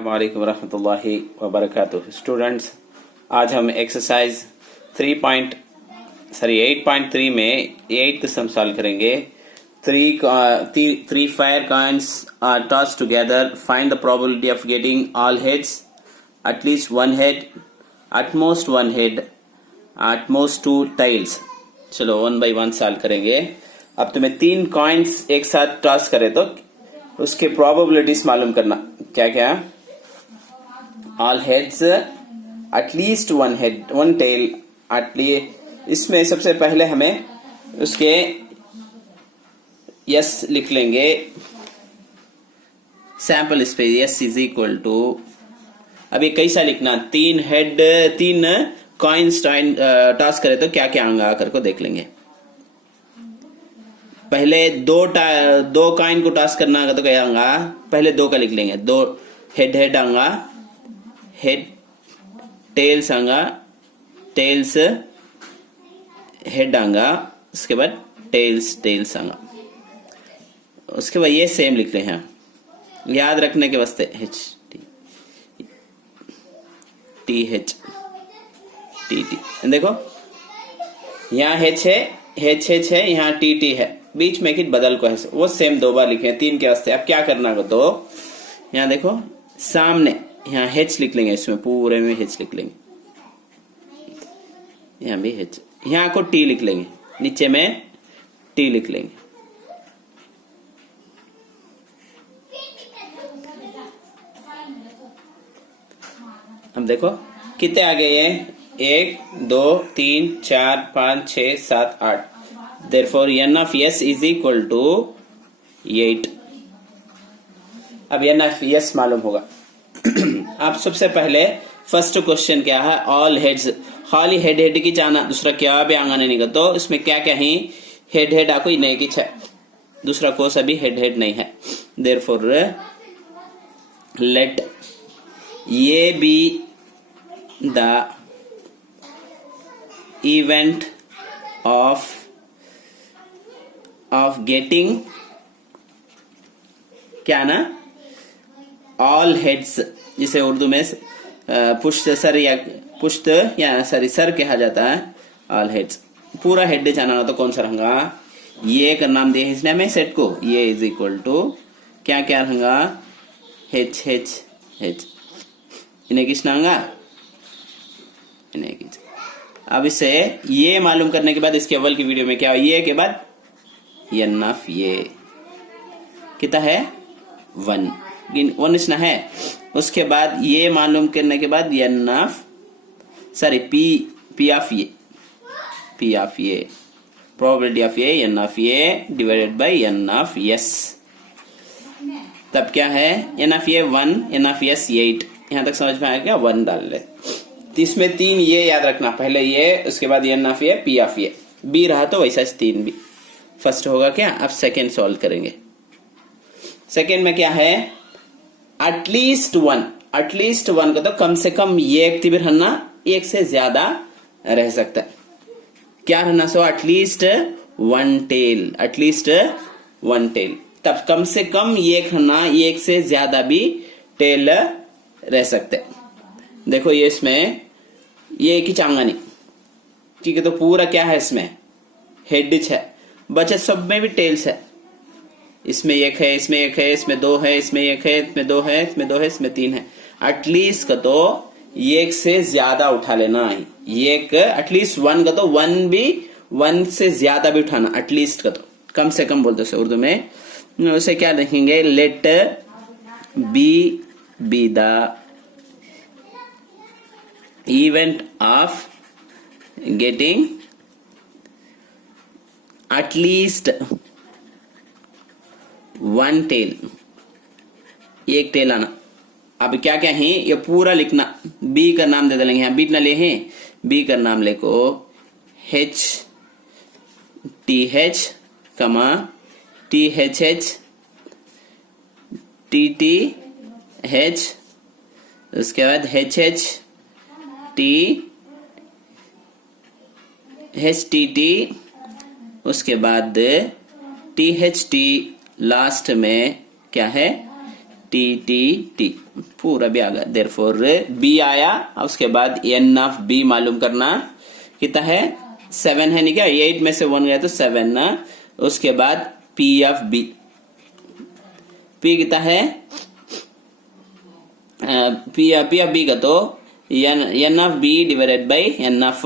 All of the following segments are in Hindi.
वालेकुम रहमतुल्लाहि व बरकातुहू। स्टूडेंट्स, आज हम एक्सरसाइज 8.3 में 8th सम सॉल्व करेंगे। Three fire coins are tossed together. Find the probability of getting all heads, at least one head, at most one head, at most two tails. चलो 1 by 1 सॉल्व करेंगे। अब तुम्हें 3 कॉइन्स एक साथ टॉस करे तो उसके प्रोबेबिलिटीज मालूम करना। क्या क्या? All heads, at least one head, one tail, at least. इसमें सबसे पहले हमें उसके यस लिख लेंगे। सैंपल इस पे यस इज इक्वल टू, अब ये कैसा लिखना? 3 कॉइन्स टॉस करे तो क्या क्या आएगा आकर को देख लेंगे। पहले दो कॉइन को टॉस करना होगा तो क्या आएगा? पहले 2 का लिख लेंगे। 2 हेड आएगा, हेड टेल्स आएगा, टेल्स हेड आएगा, उसके बाद टेल्स आएगा। उसके बाद ये सेम लिख रहे हैं याद रखने के वास्ते। H T H T T, देखो यहाँ एच है, यहाँ टी टी है, बीच में एक बदल को है, वो सेम 2 बार लिखे हैं 3 के वास्ते। अब क्या करना होगा तो यहाँ देखो सामने यहाँ एच लिख लेंगे, इसमें पूरे में एच लिख लेंगे, यहाँ भी एच, यहाँ को टी लिख लेंगे, नीचे में टी लिख लेंगे। अब देखो कितने आ गए ये? 1 2 3 4 5 6 7 8। Therefore n of s is equal to 8। अब n of s मालूम होगा। आप सबसे पहले फर्स्ट क्वेश्चन क्या है? ऑल हेड्स, खाली हेड की चाहना, दूसरा क्या भी आंगा नहीं का, तो इसमें क्या क्या है? हेड आपको नहीं की है, दूसरा कोर्स अभी हेड नहीं है। Therefore let A be the event of getting क्या ना ऑल हेड्स, जिसे उर्दू में पुष्ट सर या पुष्ट या सर कहा जाता है। ऑल हेड्स पूरा हेड जाना तो कौन सा रहेगा? ये का नाम दिया है इसने हमें सेट को। ये इज इक्वल टू क्या क्या रहेगा? एच एच एच, इन्हें किसना आएगा? इन्हें किस। अब इसे ये मालूम करने के बाद इसके अव्वल की वीडियो में क्या ये के बाद एन ऑफ ये कितना है? 1 इसना है। उसके बाद ये मालूम करने के बाद n of p of e probability of e n of e divided by n of s. तब क्या है? एन ऑफ ये 1, एन ऑफ यस 8। यहां तक समझ में आया क्या? 1 डाल ले। तो इसमें 3 ये याद रखना, पहले ये, उसके बाद एन ऑफ ये, पी ऑफ ये, बी रहा तो वैसा 3 भी। फर्स्ट होगा क्या? अब सेकेंड सॉल्व करेंगे। सेकेंड में क्या है? एटलीस्ट वन का तो कम से कम ये एक रहना, एक से ज्यादा रह सकता है। क्या रहना? सो एटलीस्ट वन टेल, तब कम से कम ये रहना, एक से ज्यादा भी टेल रह सकते। देखो ये इसमें ये एक ही चांगा नहीं, ठीक है, तो पूरा क्या है? इसमें हेड है, बचे सब में भी टेल्स है। इसमें एक है, इसमें एक है, इसमें 2 है, इसमें एक है, इसमें 2 है, इसमें 2 है, इसमें 3 है। एटलीस्ट का तो एक से ज्यादा उठा लेना है। एक एटलीस्ट 1 का तो 1 से ज्यादा भी उठाना, एटलीस्ट का तो कम से कम बोलते उर्दू में। उसे क्या लिखेंगे? Let b the event of getting at least 1 tail, एक टेल आना। अब क्या क्या है ये पूरा लिखना। बी का नाम दे देंगे, यहाँ बी ना ले हैं, बी का नाम लेको एच टी एच कमा T H H T T H, उसके बाद H H T H T T, उसके बाद टी एच टी, लास्ट में क्या है? T T T. पूरा भी आ गया। देयरफॉर बी आया, उसके बाद एन ऑफ बी मालूम करना कितना है 7 है नहीं क्या, 8 में से 1 गया तो 7 ना। उसके बाद पी ऑफ बी, पी कितना है पी ऑफ बी का तो n of b divided by n of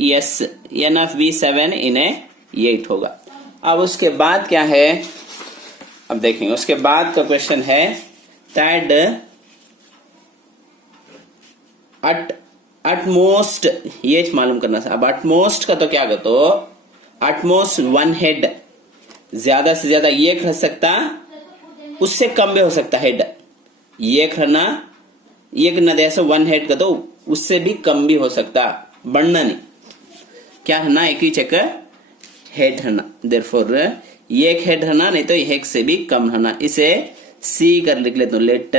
s, n of b 7 इन्हें 8 होगा। अब उसके बाद क्या है, अब देखेंगे उसके बाद का क्वेश्चन है दैट अटमोस्ट, ये मालूम करना था। अब अटमोस्ट का तो क्या कहते तो अटमोस्ट 1 हेड, ज्यादा से ज्यादा एक रह सकता, उससे कम भी हो सकता हेड, एक रहना, एक न जैसे 1 हेड का तो उससे भी कम भी हो सकता, बढ़ना नहीं, क्या रहना एक ही चक्कर हेड रहना। देयरफॉर एक हेड रहना, नहीं तो एक से भी कम रहना। इसे सी कर लिख ले तो लेट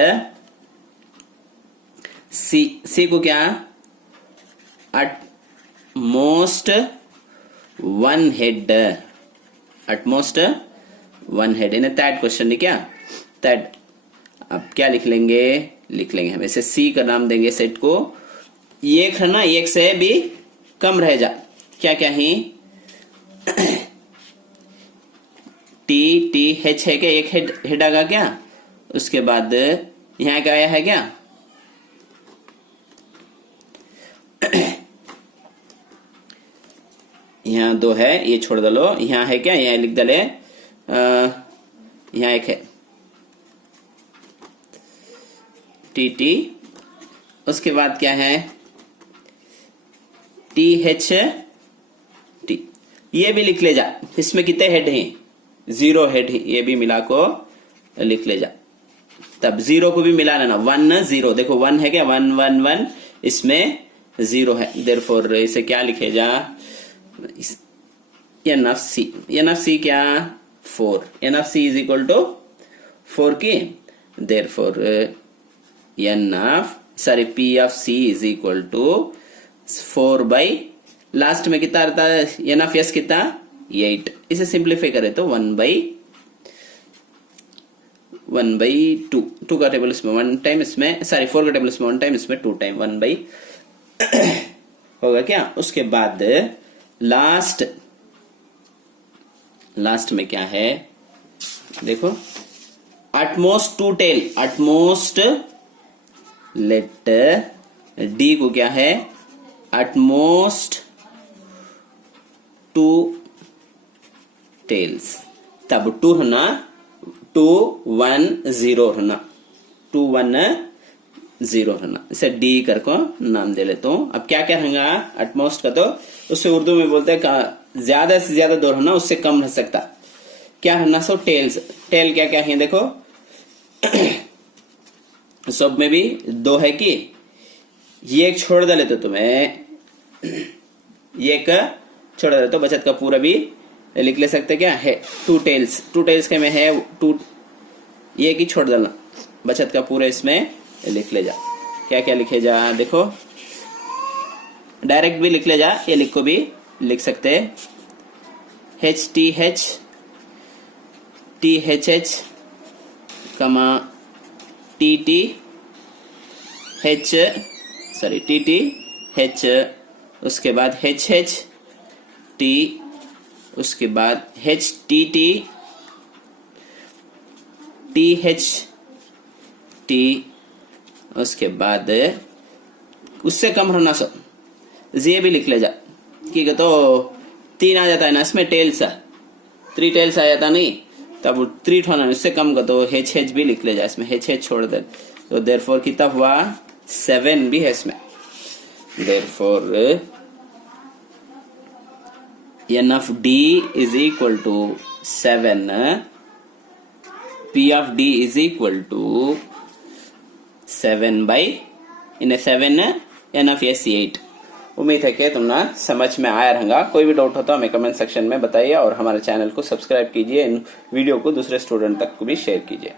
सी, सी को क्या अटमोस्ट 1 हेड, अटमोस्ट 1 हेड इन्हें दैट क्वेश्चन नहीं क्या दैट। अब क्या लिख लेंगे, लिख लेंगे हम इसे सी का नाम देंगे सेट को, एक है ना, एक से भी कम रह जा, क्या क्या ही टी टी एच है क्या, एक हेड आगा क्या, उसके बाद यहां क्या आया है क्या यहाँ 2 है, ये छोड़ दलो, यहाँ है क्या, यहाँ लिख दले, यहाँ एक है टी टी, उसके बाद क्या है टी एच टी, ये भी लिख ले जा। इसमें कितने हेड हैं, 0 हेड है, ये भी मिला को लिख ले जा। तब 0 को भी मिला लेना, 1 0, देखो 1 है क्या, 1 1 1, इसमें 0 है। देयरफॉर इसे क्या लिखे जा, N of C, N of C क्या 4, N of C is equal to 4 की। Therefore N of sorry P of C is equal to 4 by last में कितना रहता है, एन ऑफ एस कितना 8। इसे सिंप्लीफाई करें तो 1 बाई 2, 2 का टेबल इसमें 1 टाइम, इसमें सॉरी 4 का टेबल इसमें 1 टाइम, इसमें 2 टाइम 1 बाई होगा क्या। उसके बाद लास्ट में क्या है देखो, at most 2 tail, at most let d को क्या है अटमोस्ट 2 टेल्स, तब 2 होना 2 1 0 होना, 2 1 0 होना, इसे डी कर को नाम दे लेता हूं। अब क्या क्या रहेगा अटमोस्ट का, तो उसे उर्दू में बोलते हैं ज्यादा से ज्यादा 2 रहना, उससे कम रह सकता, क्या रहना सो टेल्स। टेल क्या क्या है देखो सब में भी 2 है कि ये एक छोड़ डाले तो तुम्हें ये एक छोड़ डाले तो बचत का पूरा भी लिख ले सकते क्या है 2 टेल्स, 2 टेल्स के में है 2, ये की छोड़ डालना, बचत का पूरा इसमें लिख ले जा। क्या क्या लिखे जा देखो, डायरेक्ट भी लिख ले जा, ये लिख को भी लिख सकते हैं, एच टी एच एच कमा T T H sorry T T H, उसके बाद एच एच टी, उसके बाद H T T T H T, उसके बाद उससे कम रहना सब, ये भी लिख ले जा ठीक है। तो 3 आ जाता है ना इसमें टेल्स, 3 टेल्स आ जाता नहीं, तब 3 ठोना उससे कम का तो एच भी लिख ले जा, इसमें एच छोड़ दे, तो देयरफॉर कितना हुआ 7 भी है इसमें। Therefore N of d is equal to 7, p of d is equal to 7 by इन 7 एन ऑफ एस 8। उम्मीद है कि तुमने समझ में आया रहेगा। कोई भी डाउट हो तो हमें कमेंट सेक्शन में बताइए और हमारे चैनल को सब्सक्राइब कीजिए, इन वीडियो को दूसरे स्टूडेंट तक को भी शेयर कीजिए।